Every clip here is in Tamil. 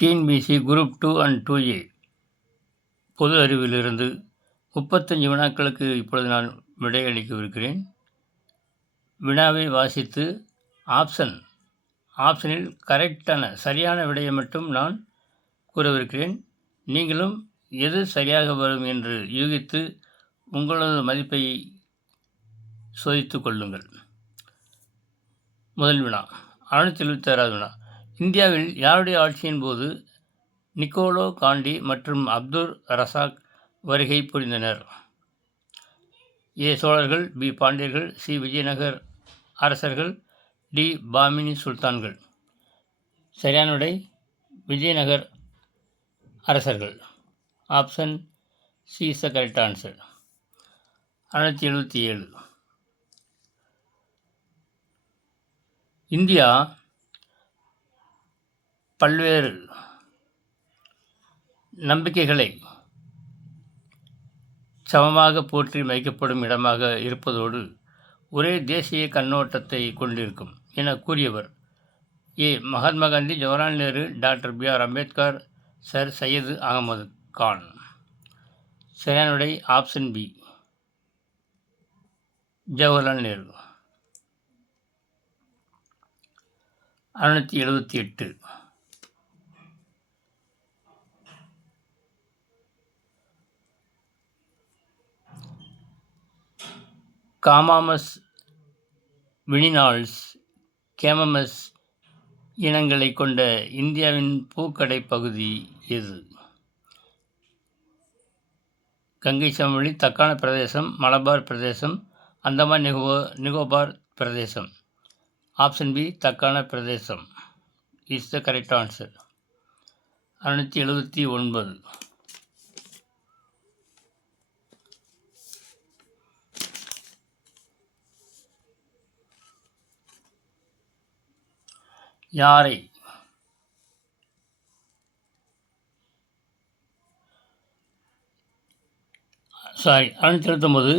டிஎன்பிஎஸ்சி குரூப் 2 அண்ட் 2A பொது அறிவிலிருந்து 35 வினாக்களுக்கு இப்பொழுது நான் விடையளிக்கவிருக்கிறேன். வினாவை வாசித்து ஆப்ஷனில் கரெக்டான சரியான விடையை மட்டும் நான் கூறவிருக்கிறேன். நீங்களும் எது சரியாக வரும் என்று யூகித்து உங்களது மதிப்பை சோதித்துக் கொள்ளுங்கள். முதல் வினா, 676வது வினா. இந்தியாவில் யாருடைய ஆட்சியின் போது நிக்கோலோ காண்டி மற்றும் அப்துல் ரசாக் வருகை புரிந்தனர்? ஏ. சோழர்கள், பி. பாண்டியர்கள், சி. விஜயநகர் அரசர்கள், டி. பாமினி சுல்தான்கள். சரியான விடை விஜயநகர் அரசர்கள். Option C is the correct answer. 677. India பல்வேறு நம்பிக்கைகளை சமமாக போற்றி மதிக்கப்படும் இடமாக இருப்பதோடு ஒரே தேசிய கண்ணோட்டத்தை கொண்டிருக்கும் என கூறியவர்? A. Mahatma Gandhi, Jawaharlal Nehru, doctor B R. Ambedkar, sir Syed Ahmed Khan. சரியான விடை ஆப்ஷன் பி, ஜவஹர்லால் நேரு. 678. காமாமஸ், வினினால்ஸ், கேமமஸ் இனங்களை கொண்ட இந்தியாவின் பூக்கடை பகுதி எது? கங்கை சமவெளி, தக்கான பிரதேசம், மலபார் பிரதேசம், அந்தமான் நிகோபார் பிரதேசம். Option B, Deccan Pradesh is the correct answer. 679. யாரை 679.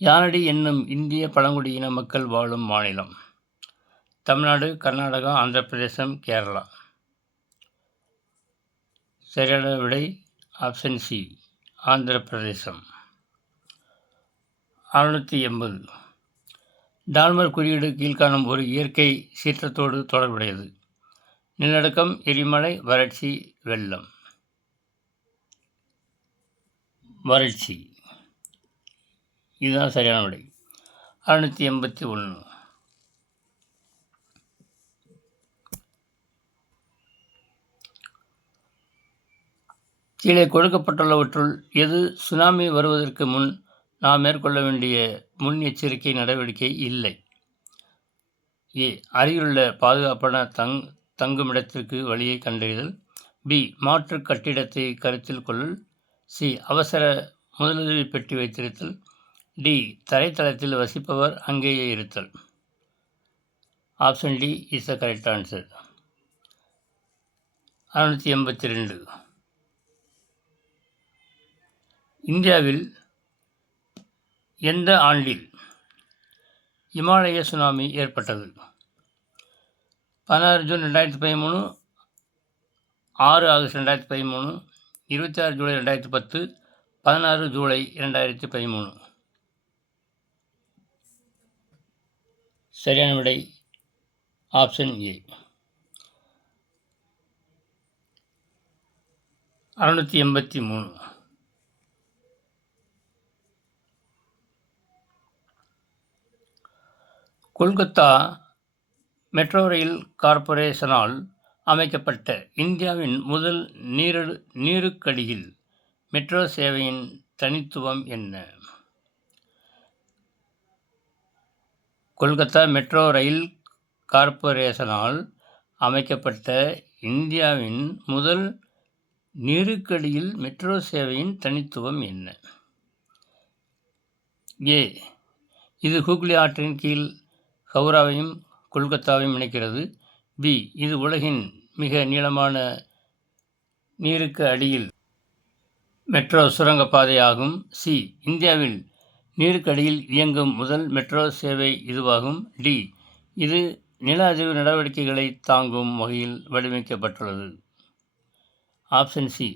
யானடி என்னும் இந்திய பழங்குடியின மக்கள் வாழும் மாநிலம்? தமிழ்நாடு, கர்நாடகா, ஆந்திர பிரதேசம், கேரளா. சரியான விடை ஆப்ஷன் சி, ஆந்திர பிரதேசம். 680. டால்மர் குறியீடு கீழ்காணும் ஒரு இயற்கை சீற்றத்தோடு தொடர்புடையது? நிலநடுக்கம், எரிமலை, வறட்சி, வெள்ளம். வறட்சி இதுதான் சரியான விடை. 681. கீழே கொடுக்கப்பட்டுள்ளவற்றுள் எது சுனாமி வருவதற்கு முன் நாம் மேற்கொள்ள வேண்டிய முன்னெச்சரிக்கை நடவடிக்கை இல்லை? ஏ. அருகிலுள்ள பாதுகாப்பான தங்குமிடத்திற்கு வழியை கண்டறிதல். பி. மாற்று கட்டிடத்தை கருத்தில் கொள்ளல். சி. அவசர முதலுதவி பெட்டி வைத்திருத்தல். டி. தரைத்தளத்தில் வசிப்பவர் அங்கேயே இருத்தல். Option D is the correct answer. 682. இந்தியாவில் எந்த ஆண்டில் இமாலய சுனாமி ஏற்பட்டது? 16 ஜூன் 2013, 6 ஆகஸ்ட் 2013, 26 ஜூலை 2010, 16 ஜூலை 2013. சரியான விடை option A. 683. Kolkata metro rail கார்ப்பரேஷனால் அமைக்கப்பட்ட இந்தியாவின் முதல் நீருக்கடியில் மெட்ரோ சேவையின் தனித்துவம் என்ன? கொல்கத்தா மெட்ரோ ரயில் கார்ப்பரேஷனால் அமைக்கப்பட்ட இந்தியாவின் முதல் நீருக்கடியில் மெட்ரோ சேவையின் தனித்துவம் என்ன? ஏ. இது ஹூக்ளி ஆற்றின் கீழ் ஹவுராவையும் கொல்கத்தாவையும் இணைக்கிறது. பி. இது உலகின் மிக நீளமான நீருக்கு அடியில் மெட்ரோ சுரங்கப்பாதை ஆகும். சி. இந்தியாவில் நீருக்கடியில் இயங்கும் முதல் மெட்ரோ சேவை இதுவாகும். டி. இது நில அதிர்வு நடவடிக்கைகளை தாங்கும் வகையில் வடிவமைக்கப்பட்டுள்ளது. ஆப்ஷன் சி,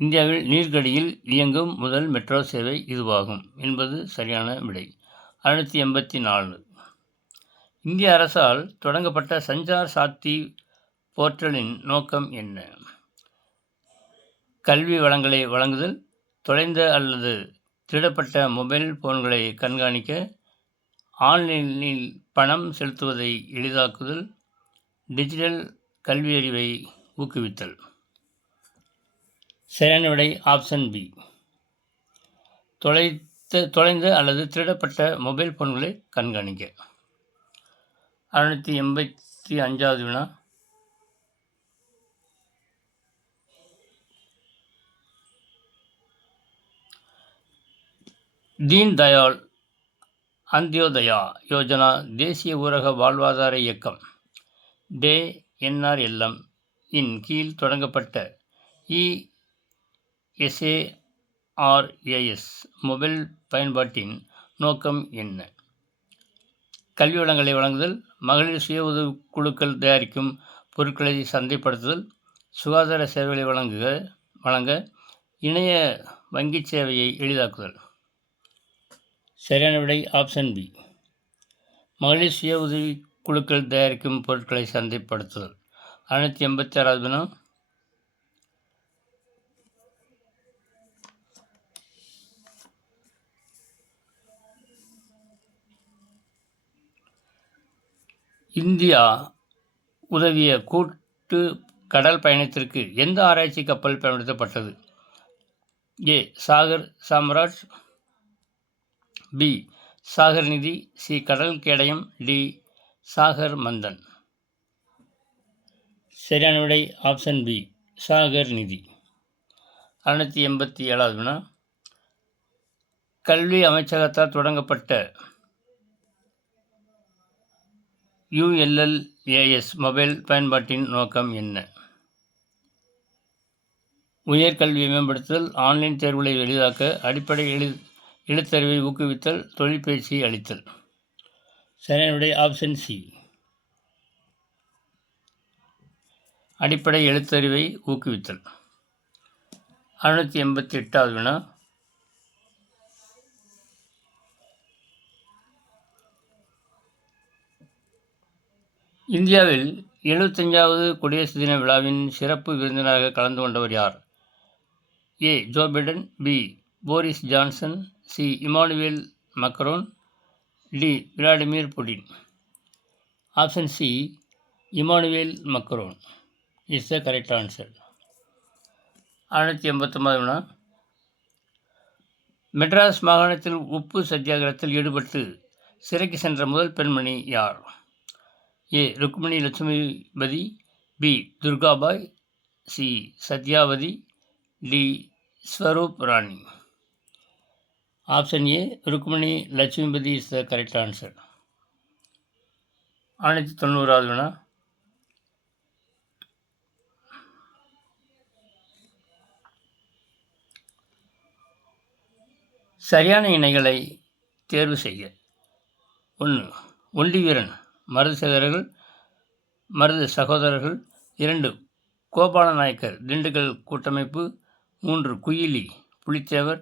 இந்தியாவில் நீர்க்கடியில் இயங்கும் முதல் மெட்ரோ சேவை இதுவாகும் என்பது சரியான விடை. 684. இந்திய அரசால் தொடங்கப்பட்ட சஞ்சார் சாத்தி போர்ட்டலின் நோக்கம் என்ன? கல்வி வளங்களை வழங்குதல், தொலைந்த அல்லது திருடப்பட்ட மொபைல் போன்களை கண்காணிக்க, ஆன்லைனில் பணம் செலுத்துவதை எளிதாக்குதல், டிஜிட்டல் கல்வியறிவை ஊக்குவித்தல். சரியான விடை ஆப்ஷன் பி, தொலைந்த அல்லது திருடப்பட்ட மொபைல் போன்களை கண்காணிக்க. 685வது வினா, தீன் தயாள் அந்தியோதயா யோஜனா தேசிய ஊரக வாழ்வாதார இயக்கம் DNRLM இன் கீழ் தொடங்கப்பட்ட ESARAS மொபைல் பயன்பாட்டின் நோக்கம் என்ன? கல்வி வளங்களை வழங்குதல், மகளிர் சுய உதவி குழுக்கள் தயாரிக்கும் பொருட்களை சந்தைப்படுத்துதல், சுகாதார சேவைகளை வழங்க, இணைய வங்கி சேவையை எளிதாக்குதல். சரியான விடை ஆப்ஷன் பி, மகளிர் சுய உதவி குழுக்கள் தயாரிக்கும் பொருட்களை சந்தைப்படுத்துதல். 686வது வினா, இந்தியா உதவிய கூட்டு கடல் பயணத்திற்கு எந்த ஆராய்ச்சி கப்பல் பயன்படுத்தப்பட்டது? ஏ, சாகர் சாம்ராட், பி, சாகர் நிதி, சி, கடல் கேடயம், டி, சாகர் மந்தன். சரியான விடை ஆப்ஷன் பி, சாகர் நிதி. 687வது வினா, கல்வி அமைச்சகத்தால் தொடங்கப்பட்ட ULLAS மொபைல் பயன்பாட்டின் நோக்கம் என்ன? உயர்கல்வியை மேம்படுத்துதல், ஆன்லைன் தேர்வுகளை எளிதாக்க, அடிப்படை எழுத்தறிவை ஊக்குவித்தல், தொழில் பயிற்சியை அளித்தல். சரியான விடை ஆப்ஷன் சி, அடிப்படை எழுத்தறிவை ஊக்குவித்தல். 688வது வினா, இந்தியாவில் 75வது குடியரசு தின விழாவின் சிறப்பு விருந்தினராக கலந்து கொண்டவர் யார்? A, Joe Biden, B, Boris Johnson, C, Emmanuel Macron, D, Vladimir Putin. Option C, Emmanuel Macron is the correct answer. 689வது வினா, மெட்ராஸ் மாகாணத்தில் உப்பு சத்தியாகிரகத்தில் ஈடுபட்டு சிறைக்கு சென்ற முதல் பெண்மணி யார்? A, Rukmini Lakshmipathi, B, Durgabai, C, Satyavati, D, Swarup Rani. Option A, Rukmini Lakshmipathi is the correct answer. 690வது வினா, சரியான இணைகளை தேர்வு செய்க. 1, ஒண்டிவீரன் மருது சகோதரர்கள். 2, கோபால நாயக்கர் திண்டுக்கல் கூட்டமைப்பு. 3, குயிலி புலித்தேவர்.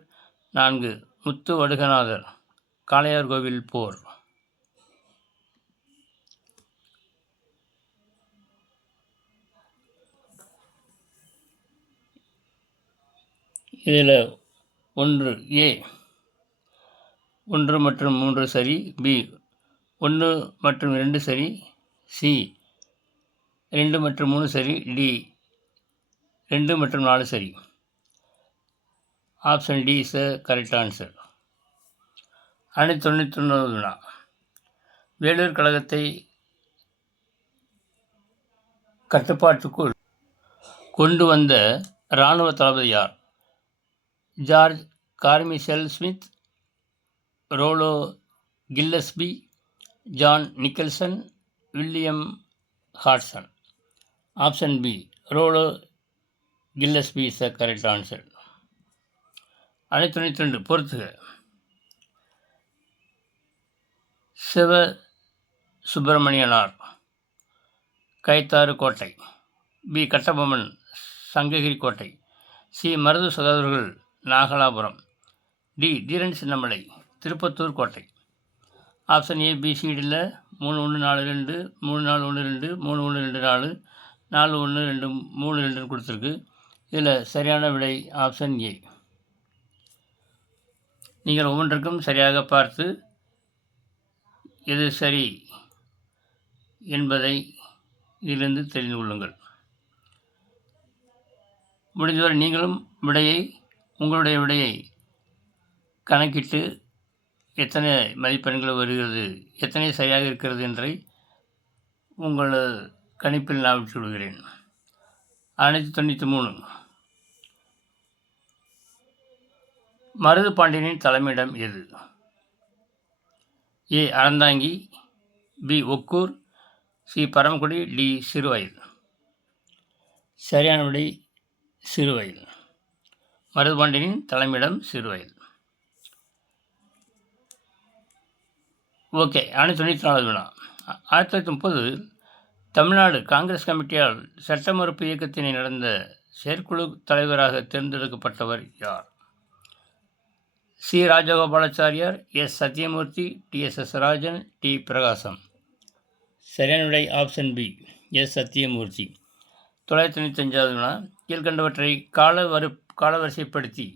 4, முத்து வடுகநாதர் காளையார்கோவில் போர். இதில் 1 ஏ 1 மற்றும் 3 சரி, பி 1 மற்றும் 2 சரி, சி 2 மற்றும் 3 சரி, டி 2 மற்றும் 4 சரி. Option D is the correct answer. 691வது வினா, வேலூர் கழகத்தை கட்டுப்பாட்டுக்குள் கொண்டு வந்த இராணுவ தளபதி யார்? George Carmichael Smith, Rollo Gillespie, John Nicholson, William Hodson. Option B, Rollo Gillespie is the correct answer. 692 பொறுத்துக. சிவ சுப்பிரமணியனார் கைத்தாறு கோட்டை பி. கட்டபொம்மன் சங்ககிரி கோட்டை, சி. மருது சகோதரர்கள் நாகலாபுரம், டி. தீரன் சின்னமலை திருப்பத்தூர் கோட்டை. ஆப்ஷன் ஏ, பி, சிடியில் 3-1-4-2, 3-4-1-2, 3-1-2-4, 4-1-2-3-2 கொடுத்துருக்கு. இதில் சரியான விடை ஆப்ஷன் ஏ. நீங்கள் ஒவ்வொன்றுக்கும் சரியாக பார்த்து எது சரி என்பதை இதிலிருந்து தெரிந்து கொள்ளுங்கள். முடிந்தவரை நீங்களும் உங்களுடைய விடையை கணக்கிட்டு எத்தனை மதிப்பெண்கள் வருகிறது, எத்தனை சரியாக இருக்கிறது என்பதை உங்கள் கணிப்பில் நான் விட்டு விடுகிறேன். 693. மருது பாண்டியனின் தலைமையிடம் எது? A. Aranthangi, B. Okkur, C. Paramakudi, D. Siruvayal. சரியான விடை சிறுவயல். மருது பாண்டியனின் தலைமையிடம் சிறுவயல். ஓகே. 694 வினா. 1930 தமிழ்நாடு காங்கிரஸ் கமிட்டியால் சட்ட மறுப்பு இயக்கத்தினை நடந்த செயற்குழு தலைவராக தேர்ந்தெடுக்கப்பட்டவர் யார்? C. Rajagopalachari, S. Sathyamurthy, T. S. Rajan, T. Prakasam. சரியான விடை ஆப்ஷன் பி, எஸ். சத்தியமூர்த்தி. 995 வினா. கீழ்கண்டவற்றை காலவரிசைப்படுத்தி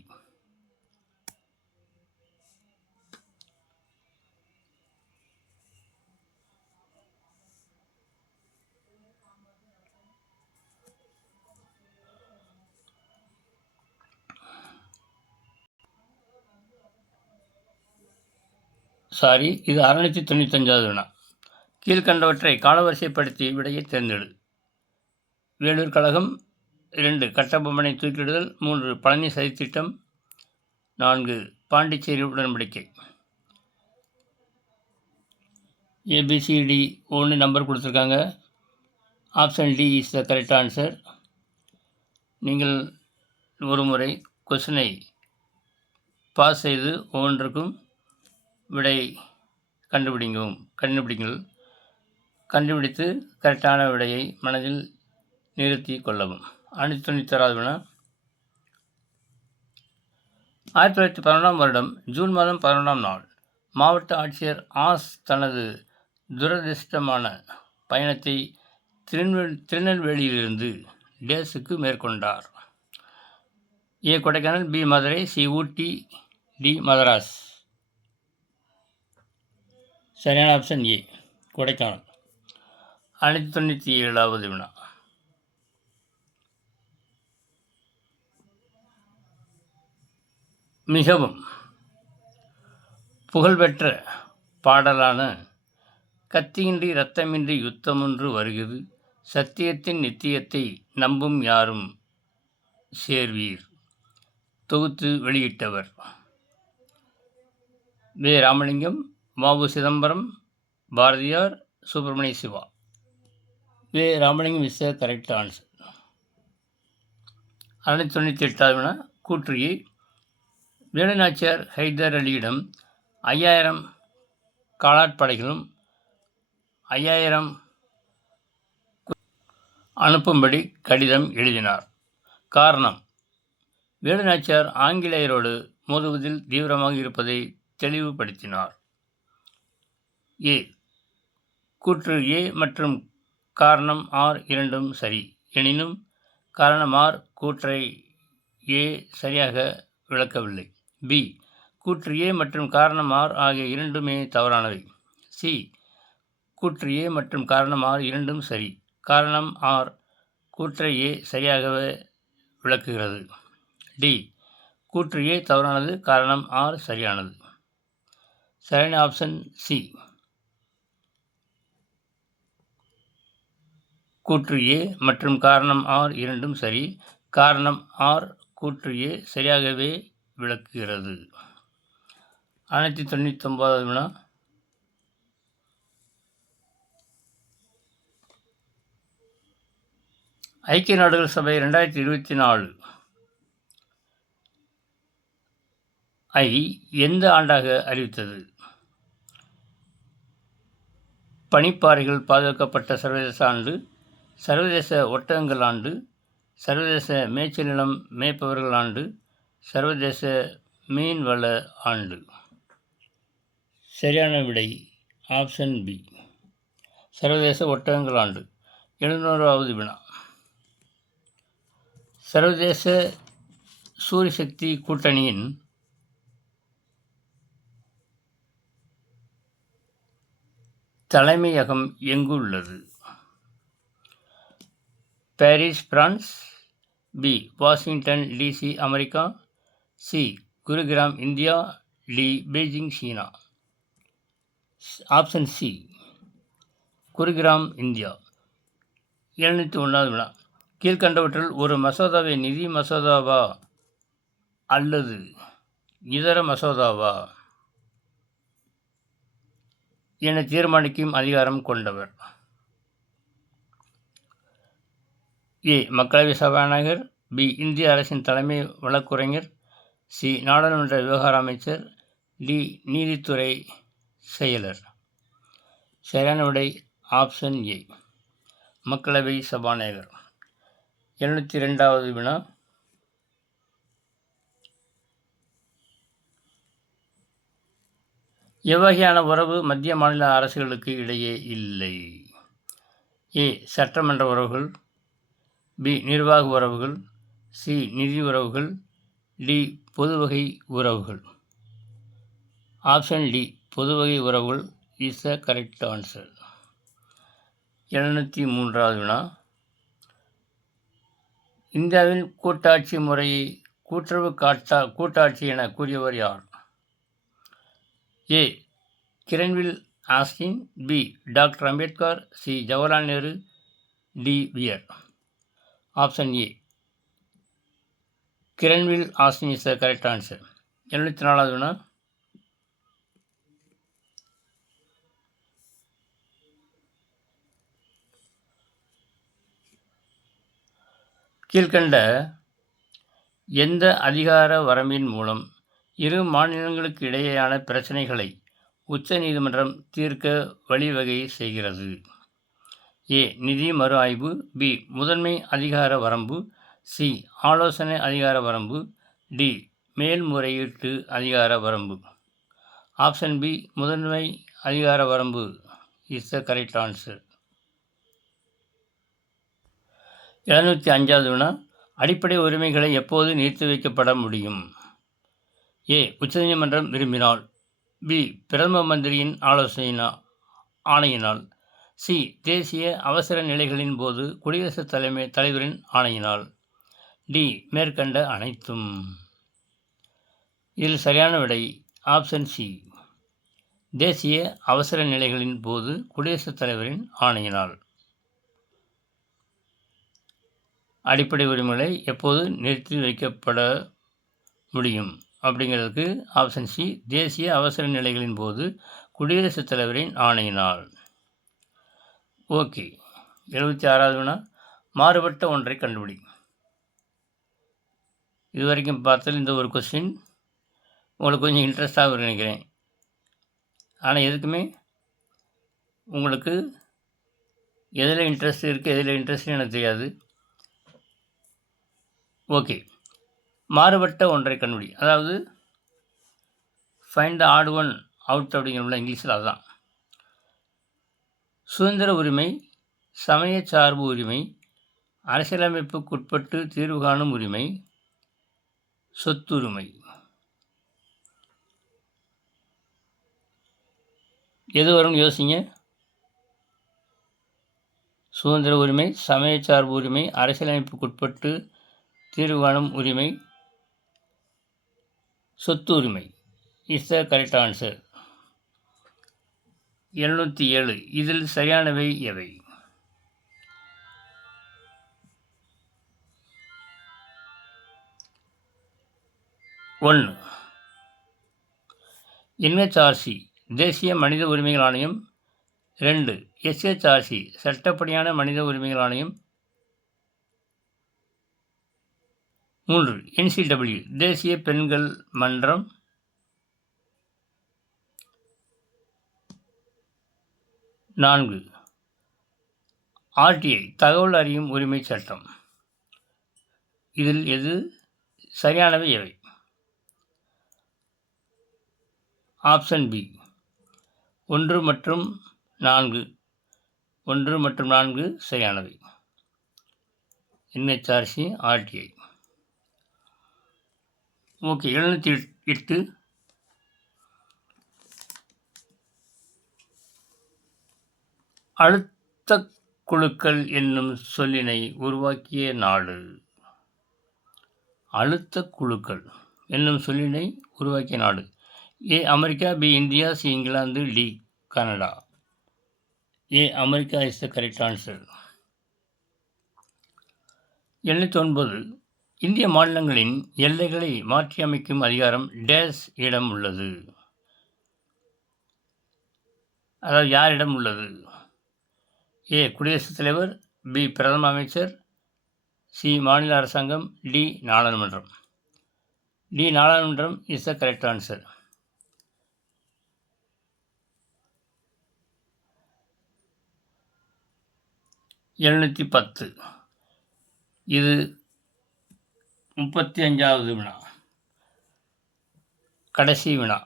இது 695 வினா. கீழ்கண்டவற்றை காலவரிசைப்படுத்தி விடையை தேர்ந்தெடு. வேலூர் கழகம், 2. கட்டபொம்மனை தூக்கிலிடுதல், 3. பழனி சதித்திட்டம், 4. பாண்டிச்சேரி உடன்படிக்கை. ஏபிசிடி 1 நம்பர் கொடுத்துருக்காங்க. Option D is the correct answer. நீங்கள் ஒரு முறை கொஸ்டினை பாஸ் செய்து ஒவ்வொன்றுக்கும் விடை கண்டுபிடித்து கரெக்டான விடையை மனதில் நிறுத்தி கொள்ளவும். 696 வினா. 1911 வருடம் ஜூன் மாதம் 11ஆம் நாள் மாவட்ட ஆட்சியர் ஆஸ் தனது துரதிர்ஷ்டமான பயணத்தை திருநெல்வேலியிலிருந்து டேஸுக்கு மேற்கொண்டார். ஏ. கொடைக்கானல், பி. மதுரை, சி. ஊட்டி, டி. மதராஸ். சரியான ஆப்ஷன் ஏ, கொடைக்கானல். 697 வினா. மிகவும் புகழ்பெற்ற பாடலான கத்தியின்றி இரத்தமின்றி யுத்தமொன்று வருகிறது, சத்தியத்தின் நித்தியத்தை நம்பும் யாரும் சேர்வீர் தொகுத்து வெளியிட்டவர்? வே. ராமலிங்கம், வ. சிதம்பரம், பாரதியார், சுப்பிரமணிய சிவா. வே. Ramalingam is the correct answer. 698 வினா. கூற்று. வேலுநாச்சியார் ஹைதர் அலியிடம் 5000 காலாட்படைகளும் 5000 அனுப்பும்படி கடிதம் எழுதினார். காரணம். வேலுநாச்சியார் ஆங்கிலேயரோடு மோதுவதில் தீவிரமாக இருப்பதை தெளிவுபடுத்தினார். ஏ. கூற்று ஏ மற்றும் காரணம் ஆர் இரண்டும் சரி எனினும் காரணம் ஆர் கூற்றை ஏ சரியாக விளக்கவில்லை. பி. கூற்று ஏ மற்றும் காரணம் ஆர் ஆகிய இரண்டுமே தவறானவை. சி. கூற்று ஏ மற்றும் காரணம் ஆர் இரண்டும் சரி, காரணம் ஆர் கூற்றை ஏ சரியாகவே விளக்குகிறது. டி. கூற்று ஏ தவறானது, காரணம் ஆர் சரியானது. சரியான ஆப்ஷன் சி. கூற்று ஏ மற்றும் காரணம் ஆர் இரண்டும் சரி, காரணம் ஆர் கூற்று ஏ சரியாகவே விளக்குகிறது. 699 வினா. ஐக்கிய நாடுகள் சபை 2024 ஐ எந்த ஆண்டாக அறிவித்தது? பனிப்பாறைகள் பாதுகாக்கப்பட்ட சர்வதேச ஆண்டு, சர்வதேச ஒட்டகங்கள் ஆண்டு, சர்வதேச மேய்ச்சல் நிலம் மேய்ப்பவர்கள் ஆண்டு, சர்வதேச மீன்வள ஆண்டு. சரியான விடை ஆப்ஷன் பி, சர்வதேச ஒட்டகங்கள் ஆண்டு. 700வது வினா. சர்வதேச சூரியசக்தி கூட்டணியின் தலைமையகம் எங்கு உள்ளது? Paris, France. B, Washington DC, America. C, Gurugram, India. D, Beijing, சீனா. Option C, Gurugram, India. 701வது வினா. கீழ்கண்டவற்றில் ஒரு மசோதாவை நிதி மசோதாவா அல்லது இதர மசோதாவா என தீர்மானிக்கும் அதிகாரம் கொண்டவர்? ஏ, மக்களவை சபாநாயகர். பி, இந்திய அரசின் தலைமை வழக்குரைஞர். சி, நாடாளுமன்ற விவகார அமைச்சர். டி, நீதித்துறை செயலர். சரியான விடை ஆப்ஷன் ஏ, மக்களவை சபாநாயகர். 702வது வினா. எவ்வகையான உறவு மத்திய மாநில அரசுகளுக்கு இடையே இல்லை? ஏ, சட்டமன்ற உறவுகள். பி, நிர்வாக உறவுகள். சி, நிதி உறவுகள். டி, பொதுவகை உறவுகள். ஆப்ஷன் டி, பொதுவகை உறவுகள் இஸ் த கரெக்ட் ஆன்சர். 703வது வினா. இந்தியாவின் கூட்டாட்சி முறையை கூட்டுறவு கூட்டாட்சி என கூறியவர் யார்? A, Granville Austin. B, doctor Ambedkar. C, Jawaharlal Nehru. D, Wheare. Option A, Granville Austin is the correct answer. 704வது வினா. கீழ்கண்ட எந்த அதிகார வரம்பின் மூலம் இரு மாநிலங்களுக்கு இடையேயான பிரச்சினைகளை உச்ச நீதிமன்றம் தீர்க்க வழிவகை செய்கிறது? ஏ, நிதி மறு ஆய்வு. பி, முதன்மை அதிகார வரம்பு. சி, ஆலோசனை அதிகார வரம்பு. டி, மேல்முறையீட்டு அதிகார வரம்பு. ஆப்ஷன் பி, முதன்மை அதிகார வரம்பு இஸ் த கரெக்ட் ஆன்சர். 705வது வினா. அடிப்படை உரிமைகளை எப்போது நிறுத்தி வைக்கப்பட முடியும்? ஏ, உச்சநீதிமன்றம் விரும்பினால். பி, பிரதம மந்திரியின் ஆணையினால். சி, தேசிய அவசர நிலைகளின் போது குடியரசுத் தலைவரின் ஆணையினால். டி, மேற்கண்ட அனைத்தும். இதில் சரியான விடை ஆப்ஷன் சி, தேசிய அவசர நிலைகளின் போது குடியரசுத் தலைவரின் ஆணையினால். அடிப்படை உரிமைகளை எப்போது நிறுத்தி வைக்கப்பட முடியும் அப்படிங்கிறதுக்கு ஆப்ஷன் சி, தேசிய அவசர நிலைகளின் போது குடியரசுத் தலைவரின் ஆணையினால். ஓகே. 76வது வினா. மாறுபட்ட ஒன்றை கண்டுபிடி. இதுவரைக்கும் பார்த்ததில் இந்த ஒரு கொஸ்டின் உங்களுக்கு கொஞ்சம் இன்ட்ரெஸ்டாக நினைக்கிறேன். ஆனால் எதுக்குமே உங்களுக்கு எதில் இன்ட்ரெஸ்ட் இருக்குது, எதில் இன்ட்ரெஸ்ட்னு எனக்கு தெரியாது. ஓகே. மாறுபட்ட ஒன்றை கண்டுபிடி. அதாவது find the odd one out அப்படிங்கிற இங்கிலீஷில் அதுதான். சுதந்திர உரிமை, சமய சார்பு உரிமை, அரசியலமைப்புக்குட்பட்டு தீர்வு காணும் உரிமை, சொத்துரிமை. எது வரும்னு யோசிங்க. சுதந்திர உரிமை, சமய சார்பு உரிமை, அரசியலமைப்புக்குட்பட்டு தீர்வு காணும் உரிமை, சொத்து உரிமை இஸ் த கரெக்ட் ஆன்சர். 707. இதில் சரியானவை எவை? ஒன்று, என்ஹெச்ஆர்சி தேசிய மனித உரிமைகள் ஆணையம். 2, எஸ்ஹெச்ஆர்சி சட்டப்படியான மனித உரிமைகள் ஆணையம். 3, என்சிடபிள்யூ தேசிய பெண்கள் மன்றம். 4, ஆர்டிஐ தகவல் அறியும் உரிமை சட்டம். இதில் எது சரியானவை எவை? ஆப்ஷன் பி 1 மற்றும் 4. 1 மற்றும் 4 சரியானவை. NHRC, RTI. ஓகே. 708 அழுத்தக் குழுக்கள் என்னும் சொல்லினை உருவாக்கிய நாடு. அழுத்தக் குழுக்கள் என்னும் சொல்லினை உருவாக்கிய நாடு. A America, B India, C England, D Canada. A America is the correct answer. 79 இந்திய மாநிலங்களின் எல்லைகளை மாற்றியமைக்கும் அதிகாரம் டேஸ் இடம் உள்ளது. அதாவது யாரிடம் உள்ளது? ஏ குடியரசுத் தலைவர், பி பிரதம அமைச்சர், சி மாநில அரசாங்கம், டி நாடாளுமன்றம். டி நாடாளுமன்றம் இஸ் த கரெக்ட் ஆன்சர். $710 இது 35வது வினா, கடைசி வினா.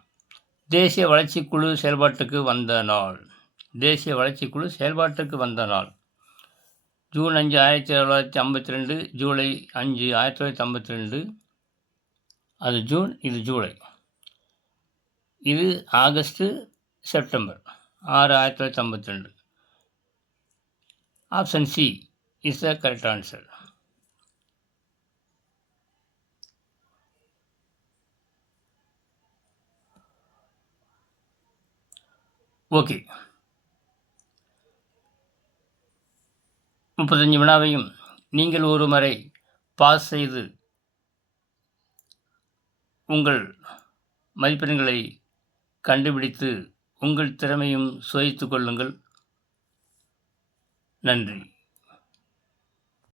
தேசிய வளர்ச்சிக்குழு செயல்பாட்டுக்கு வந்த நாள். தேசிய வளர்ச்சிக்குழு செயல்பாட்டுக்கு வந்த நாள் ஜூன் 5, 1952, ஜூலை 5, 1952. அது ஜூன், இது ஜூலை. இது August, September 6, 1952. Option C is the correct answer. Okay. 35 வினாவையும் நீங்கள் ஒரு முறை பாஸ் செய்து உங்கள் மதிப்பெண்களை கண்டுபிடித்து உங்கள் திறமையும் சுவைத்து கொள்ளுங்கள். நன்றி.